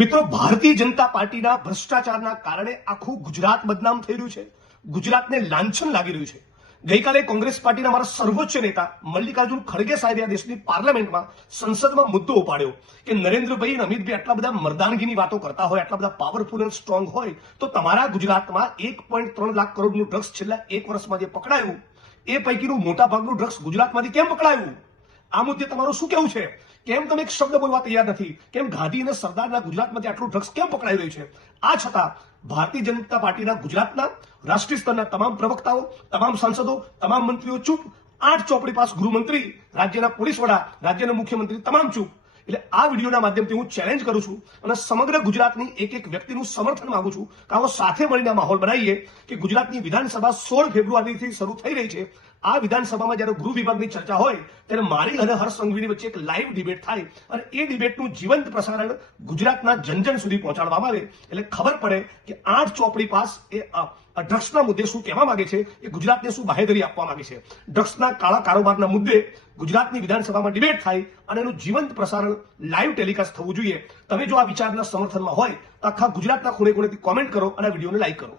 મિત્રો, ભારતીય જનતા પાર્ટીના ભ્રષ્ટાચારના કારણે આખું ગુજરાત બદનામ થઈ રહ્યું છે. ગુજરાતને લાંછન લાગી રહ્યું છે. ગઈકાલે કોંગ્રેસ પાર્ટીના મારા સર્વોચ્ચ નેતા મલ્લિકાર્જુન ખડગે સાહેબે આ દેશની પાર્લામેન્ટમાં સંસદમાં મુદ્દો ઉપાડ્યો કે નરેન્દ્રભાઈ અને અમિતભાઈ આટલા બધા મર્દાનગીની વાતો કરતા હોય, આટલા બધા પાવરફુલ અને સ્ટ્રોંગ હોય, તો તમારા ગુજરાતમાં 1.3 લાખ કરોડનું ડ્રગ્સ છેલ્લા 1 વર્ષમાં જે પકડાયું એ પૈકીનું મોટા ભાગનું ડ્રગ્સ ગુજરાતમાંથી કેમ પકડાયું? આ મુદ્દે તમારું શું કહેવું છે? કેમ તમે એક શબ્દ બોલવા તૈયાર નથી? કેમ ગાંધી અને સરદારના ગુજરાતમાંથી આટલું ડ્રગ્સ કેમ પકડાઈ રહ્યું છે? આ છતાં ભારતીય જનતા પાર્ટીના ગુજરાતના રાષ્ટ્રીય સ્તરના તમામ પ્રવક્તાઓ, તમામ સાંસદો, તમામ મંત્રીઓ ચૂપ. 8 ચોપડી પાસ ગૃહમંત્રી, રાજ્યના પોલીસ વડા, રાજ્યના મુખ્યમંત્રી તમામ ચૂપ. એટલે આ વિડીયોના માધ્યમથી હું ચેલેન્જ કરું છું અને સમગ્ર ગુજરાતની એક વ્યક્તિનું સમર્થન માંગુ છું કે આવો સાથે મળીને માહોલ બનાવીએ કે ગુજરાતની વિધાનસભા 16 ફેબ્રુઆરીથી શરૂ થઈ રહી છે. આ વિધાનસભામાં જ્યારે ગૃહ વિભાગની ચર્ચા હોય ત્યારે મારી અને હર્ષ સંઘવીની વચ્ચે એક લાઈવ ડિબેટ થાય અને એ ડિબેટનું જીવંત પ્રસારણ ગુજરાતના જનજન સુધી પહોંચાડવામાં આવે એટલે ખબર પડે કે 8 ચોપડી પાસ એ ડ્રગ્સના મુદ્દે શું કહેવા માંગે છે, એ ગુજરાતને શું બાહેધરી આપવા માંગે છે. ડ્રગ્સના કાળા કારોબારના મુદ્દે ગુજરાતની વિધાનસભામાં ડિબેટ થાય અને એનું જીવંત પ્રસારણ લાઈવ ટેલિકાસ્ટ થવું જોઈએ. તમે જો આ વિચારના સમર્થનમાં હોય તો આખા ગુજરાતના ખૂણે ખૂણેથી કોમેન્ટ કરો અને આ વિડીયોને લાઈક કરો.